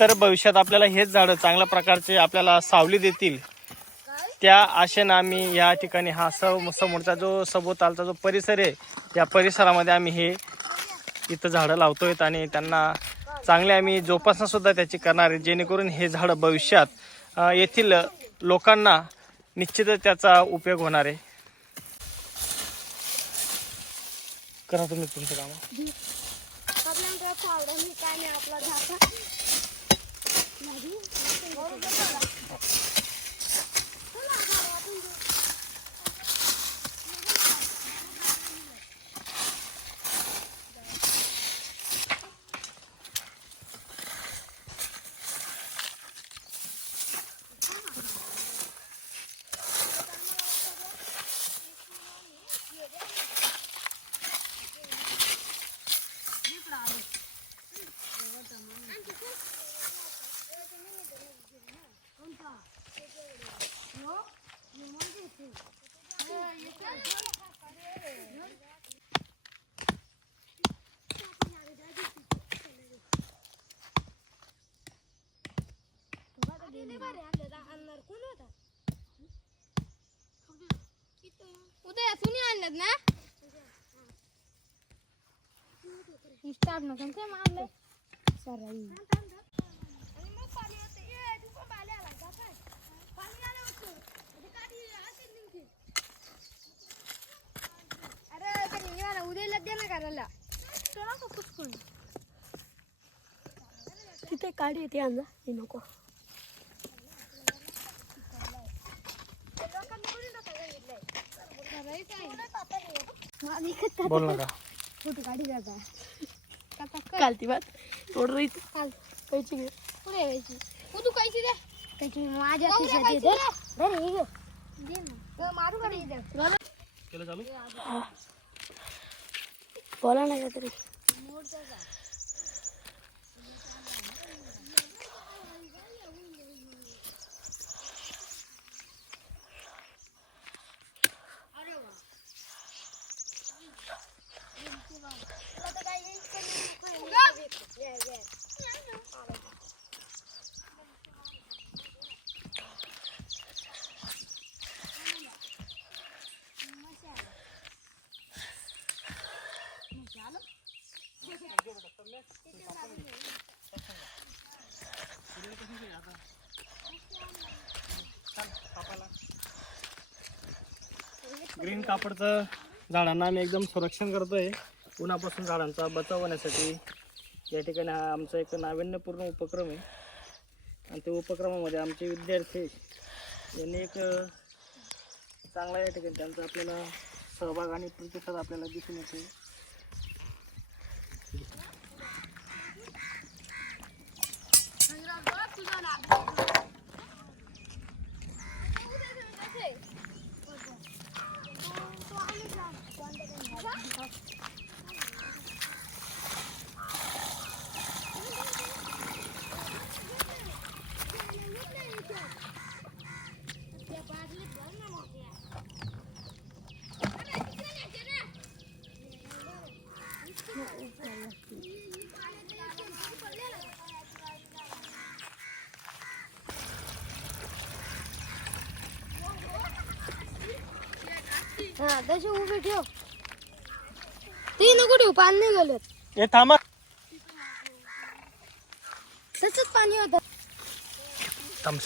तर भविष्यात आपल्याला हेच झाडं चांगल्या प्रकारचे आपल्याला सावली देतील. त्या आशेनं आम्ही या ठिकाणी हा सम समोरचा जो सभोवतालचा जो परिसर आहे या परिसरामध्ये आम्ही हे इथं झाडं लावतोय आणि त्यांना चांगले आम्ही जोपासना सुद्धा त्याची करणार आहे. जेणेकरून हे झाडं भविष्यात येथील लोकांना निश्चितच त्याचा उपयोग होणार आहे. करा तुम्ही तुमचं काम. Maria, não, não, आणलं ना? स्टार्ट नको काय मारलं सराई अरे उद्याला दे ना करायला तिथे काढी येते अंदा नको. बोल नका फोटो काढी जाता काल ती बात. थोडं रहीत काल कैची घे. पुढे यायची तू कैची दे? कैची माझ्या खिशात येते धर हे घे. दे ना. मारू का नाही इथं? केलं चालू? बोला ना काहीतरी. ग्रीन कापडचं झाडांना आम्ही एकदम संरक्षण करतोय. उन्हापासून झाडांचा बचाव होण्यासाठी या ठिकाणी हा आमचा एक नाविन्यपूर्ण उपक्रम आहे. आणि त्या उपक्रमामध्ये आमचे विद्यार्थी यांनी एक चांगला या ठिकाणी त्यांचा आपल्याला सहभाग आणि प्रतिसाद आपल्याला दिसून येतो. हा तशी उभी ठेव. ती नको ठेव पाणी नाही गेलं हे थांबा. तसंच पाणी होतं. थांब.